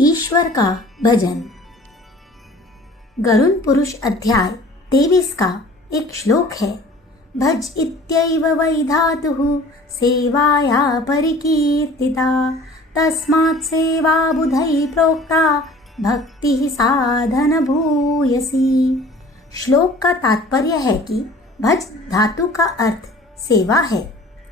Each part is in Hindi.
ईश्वर का भजन। गरुण पुरुष अध्याय 23 का एक श्लोक है। भज इत्यैव वै धातुः सेवाया परिकीर्तिता, तस्मात् सेवा बुधै प्रोक्ता भक्ति साधन भूयसी। श्लोक का तात्पर्य है कि भज धातु का अर्थ सेवा है,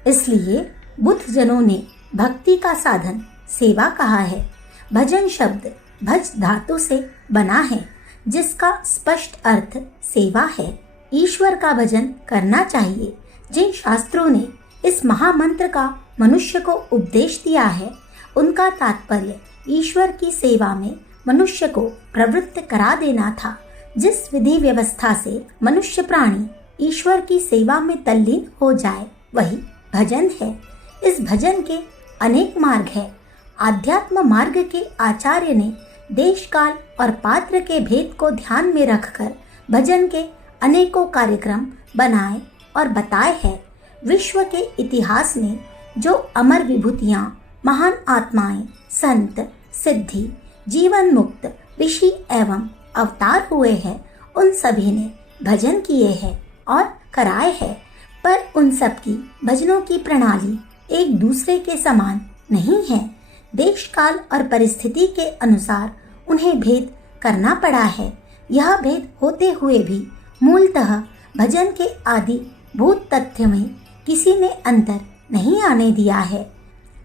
इसलिए बुद्ध जनों ने भक्ति का साधन सेवा कहा है। भजन शब्द भज धातु से बना है, जिसका स्पष्ट अर्थ सेवा है। ईश्वर का भजन करना चाहिए। जिन शास्त्रों ने इस महामंत्र का मनुष्य को उपदेश दिया है, उनका तात्पर्य ईश्वर की सेवा में मनुष्य को प्रवृत्त करा देना था। जिस विधि व्यवस्था से मनुष्य प्राणी ईश्वर की सेवा में तल्लीन हो जाए, वही भजन है। इस भजन के अनेक मार्ग है। आध्यात्म मार्ग के आचार्य ने देश काल और पात्र के भेद को ध्यान में रखकर भजन के अनेकों कार्यक्रम बनाए और बताए हैं। विश्व के इतिहास में जो अमर विभूतियाँ, महान आत्माएं, संत, सिद्धि, जीवन मुक्त, ऋषि एवं अवतार हुए हैं, उन सभी ने भजन किए हैं और कराए हैं। पर उन सब की भजनों की प्रणाली एक दूसरे के समान नहीं है। देश काल और परिस्थिति के अनुसार उन्हें भेद करना पड़ा है। यह भेद होते हुए भी मूलतः भजन के आदि भूत तथ्य में किसी ने अंतर नहीं आने दिया है।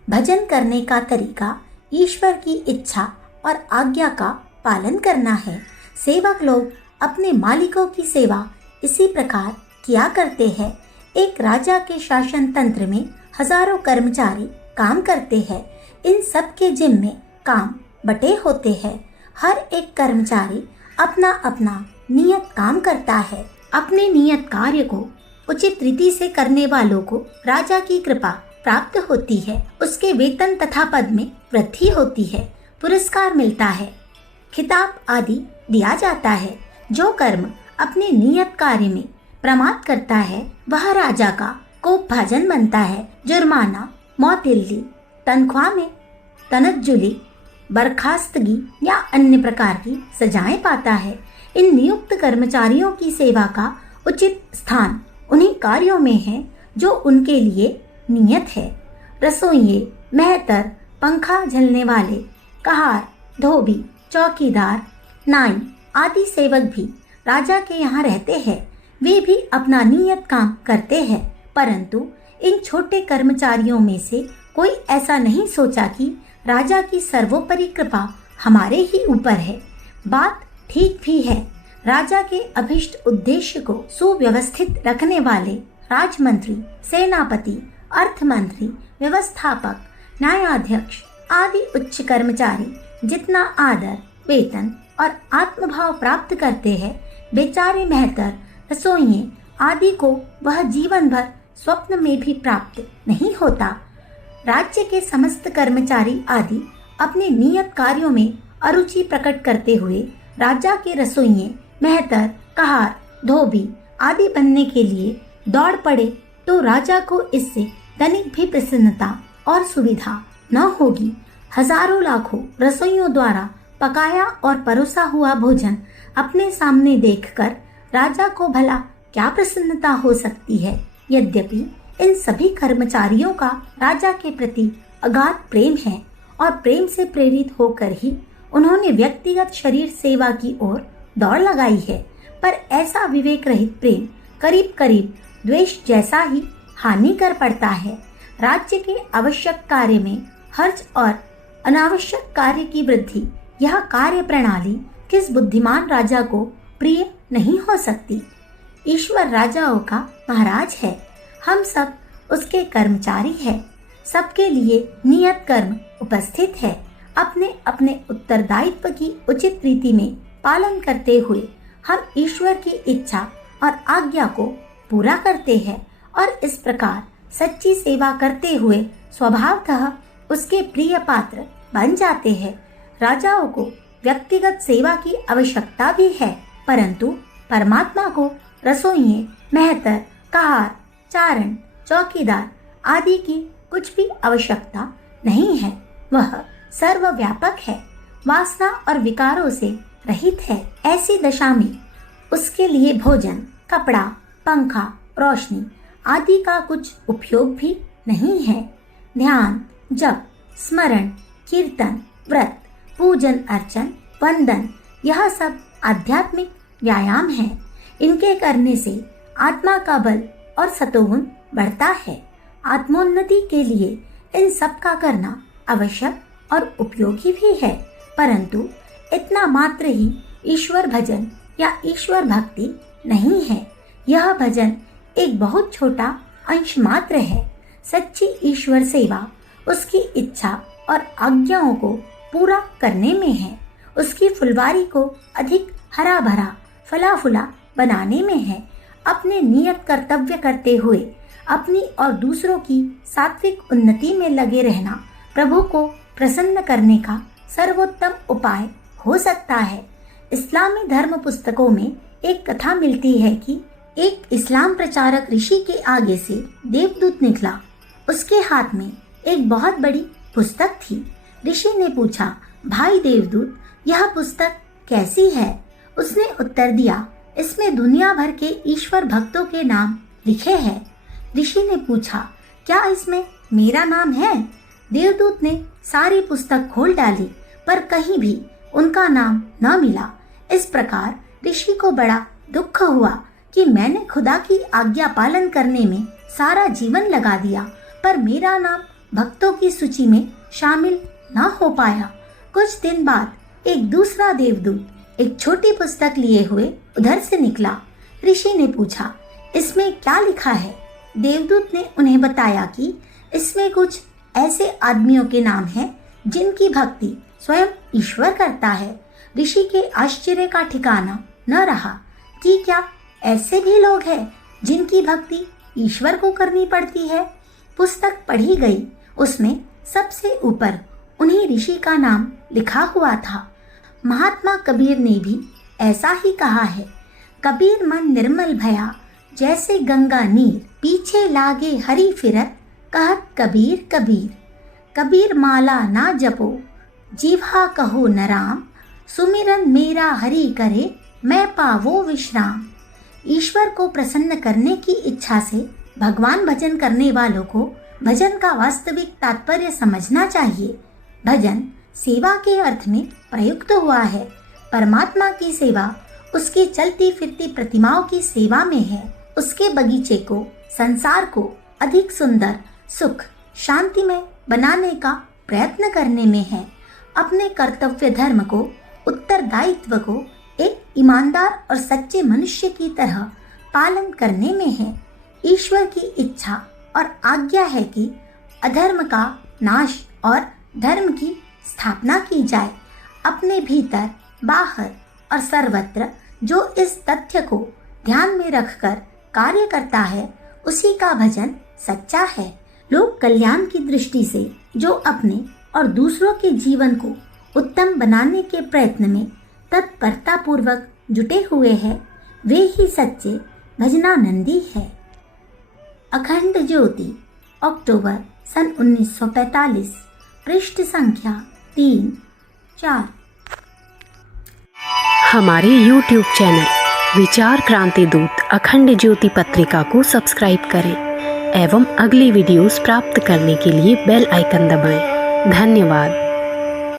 भजन करने का तरीका ईश्वर की इच्छा और आज्ञा का पालन करना है। सेवक लोग अपने मालिकों की सेवा इसी प्रकार किया करते हैं। एक राजा के शासन तंत्र में हजारों कर्मचारी काम करते हैं। इन सब के जिम्मे काम बटे होते हैं। हर एक कर्मचारी अपना अपना नियत काम करता है। अपने नियत कार्य को उचित रीति से करने वालों को राजा की कृपा प्राप्त होती है। उसके वेतन तथा पद में वृद्धि होती है, पुरस्कार मिलता है, खिताब आदि दिया जाता है। जो कर्म अपने नियत कार्य में प्रमाद करता है, वह राजा का कोपभाजन बनता है। जुर्माना, मौतिल्ली, तनख्वाह में तनज्जुली, बर्खास्तगी या अन्य प्रकार की सजाएं पाता है। इन नियुक्त कर्मचारियों की सेवा का उचित स्थान उन्हीं कार्यों में है जो उनके लिए नियत है। रसोइये, मेहतर, पंखा झलने वाले, कहार, धोबी, चौकीदार, नाई आदि सेवक भी राजा के यहाँ रहते हैं। वे भी अपना नियत काम करते हैं, परंतु इन छोटे कर्मचारियों में से कोई ऐसा नहीं सोचा कि राजा की सर्वोपरि कृपा हमारे ही ऊपर है। बात ठीक भी है। राजा के अभिष्ट उद्देश्य को सुव्यवस्थित रखने वाले राजमंत्री, सेनापति, अर्थमंत्री, व्यवस्थापक, न्यायाध्यक्ष आदि उच्च कर्मचारी जितना आदर, वेतन और आत्मभाव प्राप्त करते हैं, बेचारे मेहतर, रसोइये आदि को वह जीवन भर स्वप्न में भी प्राप्त नहीं होता। राज्य के समस्त कर्मचारी आदि अपने नियत कार्यों में अरुचि प्रकट करते हुए राजा के रसोइये, मेहतर, कहार, धोबी आदि बनने के लिए दौड़ पड़े तो राजा को इससे तनिक भी प्रसन्नता और सुविधा न होगी। हजारों लाखों रसोइयों द्वारा पकाया और परोसा हुआ भोजन अपने सामने देखकर राजा को भला क्या प्रसन्नता हो सकती है। यद्यपि इन सभी कर्मचारियों का राजा के प्रति अगाध प्रेम है और प्रेम से प्रेरित होकर ही उन्होंने व्यक्तिगत शरीर सेवा की ओर दौड़ लगाई है, पर ऐसा विवेक रहित प्रेम करीब करीब द्वेष जैसा ही हानि कर पड़ता है। राज्य के आवश्यक कार्य में खर्च और अनावश्यक कार्य की वृद्धि, यह कार्य प्रणाली किस बुद्धिमान राजा को प्रिय नहीं हो सकती। ईश्वर राजाओं का महाराज है, हम सब उसके कर्मचारी हैं। सबके लिए नियत कर्म उपस्थित है। अपने अपने उत्तरदायित्व की उचित रीति में पालन करते हुए हम ईश्वर की इच्छा और आज्ञा को पूरा करते हैं और इस प्रकार सच्ची सेवा करते हुए स्वभावतः उसके प्रिय पात्र बन जाते हैं। राजाओं को व्यक्तिगत सेवा की आवश्यकता भी है, परंतु परमात्मा को रसोइये, मेहतर, कहार, चारण, चौकीदार आदि की कुछ भी आवश्यकता नहीं है। वह सर्वव्यापक है। वासना और विकारों से रहित है। ऐसी दशा में उसके लिए भोजन, कपड़ा, पंखा, रोशनी आदि का कुछ उपयोग भी नहीं है। ध्यान, जप, स्मरण, कीर्तन, व्रत, पूजन अर्चन, वंदन, यह सब आध्यात्मिक व्यायाम है। इनके करने से आत्मा का बल और सतोगुण बढ़ता है। आत्मोन्नति के लिए इन सब का करना आवश्यक और उपयोगी भी है, परंतु इतना मात्र ही ईश्वर भजन या ईश्वर भक्ति नहीं है। यह भजन एक बहुत छोटा अंश मात्र है। सच्ची ईश्वर सेवा उसकी इच्छा और आज्ञाओं को पूरा करने में है। उसकी फुलवारी को अधिक हरा भरा, फला फुला बनाने में है। अपने नियत कर्तव्य करते हुए अपनी और दूसरों की सात्विक उन्नति में लगे रहना प्रभु को प्रसन्न करने का सर्वोत्तम उपाय हो सकता है। इस्लामी धर्म पुस्तकों में एक कथा मिलती है कि एक इस्लाम प्रचारक ऋषि के आगे से देवदूत निकला। उसके हाथ में एक बहुत बड़ी पुस्तक थी। ऋषि ने पूछा, भाई देवदूत, यह पुस्तक कैसी है? उसने उत्तर दिया, इसमें दुनिया भर के ईश्वर भक्तों के नाम लिखे हैं। ऋषि ने पूछा, क्या इसमें मेरा नाम है? देवदूत ने सारी पुस्तक खोल डाली, पर कहीं भी उनका नाम न मिला। इस प्रकार ऋषि को बड़ा दुख हुआ कि मैंने खुदा की आज्ञा पालन करने में सारा जीवन लगा दिया, पर मेरा नाम भक्तों की सूची में शामिल न हो पाया। कुछ दिन बाद एक दूसरा देवदूत एक छोटी पुस्तक लिए हुए उधर से निकला। ऋषि ने पूछा, इसमें क्या लिखा है? देवदूत ने उन्हें बताया कि इसमें कुछ ऐसे आदमियों के नाम हैं जिनकी भक्ति स्वयं ईश्वर करता है। ऋषि के आश्चर्य का ठिकाना न रहा कि क्या ऐसे भी लोग हैं जिनकी भक्ति ईश्वर को करनी पड़ती है। पुस्तक पढ़ी गई। उसमें सबसे ऊपर उन्हीं ऋषि का नाम लिखा हुआ था। महात्मा कबीर ने भी ऐसा ही कहा है, कबीर मन निर्मल भया जैसे गंगा नीर, पीछे लागे हरि फिरत कहत कबीर कबीर। कबीर माला ना जपो जीवा कहो न राम, सुमिरन मेरा हरि करे मैं पावो विश्राम। ईश्वर को प्रसन्न करने की इच्छा से भगवान भजन करने वालों को भजन का वास्तविक तात्पर्य समझना चाहिए। भजन सेवा के अर्थ में प्रयुक्त हुआ है। परमात्मा की सेवा उसकी चलती फिरती प्रतिमाओं की सेवा में है। उसके बगीचे को, संसार को अधिक सुंदर, सुख, शांतिमय बनाने का प्रयत्न करने में है। अपने कर्तव्य धर्म को, उत्तरदायित्व को एक ईमानदार और सच्चे मनुष्य की तरह पालन करने में है। ईश्वर की इच्छा और आज्ञा है कि अधर्म का नाश और धर्म की स्थापना की जाए। अपने भीतर, बाहर और सर्वत्र जो इस तथ्य को ध्यान में रखकर कार्य करता है, उसी का भजन सच्चा है। लोक कल्याण की दृष्टि से जो अपने और दूसरों के जीवन को उत्तम बनाने के प्रयत्न में तत्परता पूर्वक जुटे हुए हैं, वे ही सच्चे भजनानंदी है। अखंड ज्योति, अक्टूबर सन 1945, पृष्ठ संख्या 3-4। हमारे YouTube चैनल विचार क्रांति दूत अखंड ज्योति पत्रिका को सब्सक्राइब करें एवं अगली वीडियोस प्राप्त करने के लिए बेल आइकन दबाएं। धन्यवाद।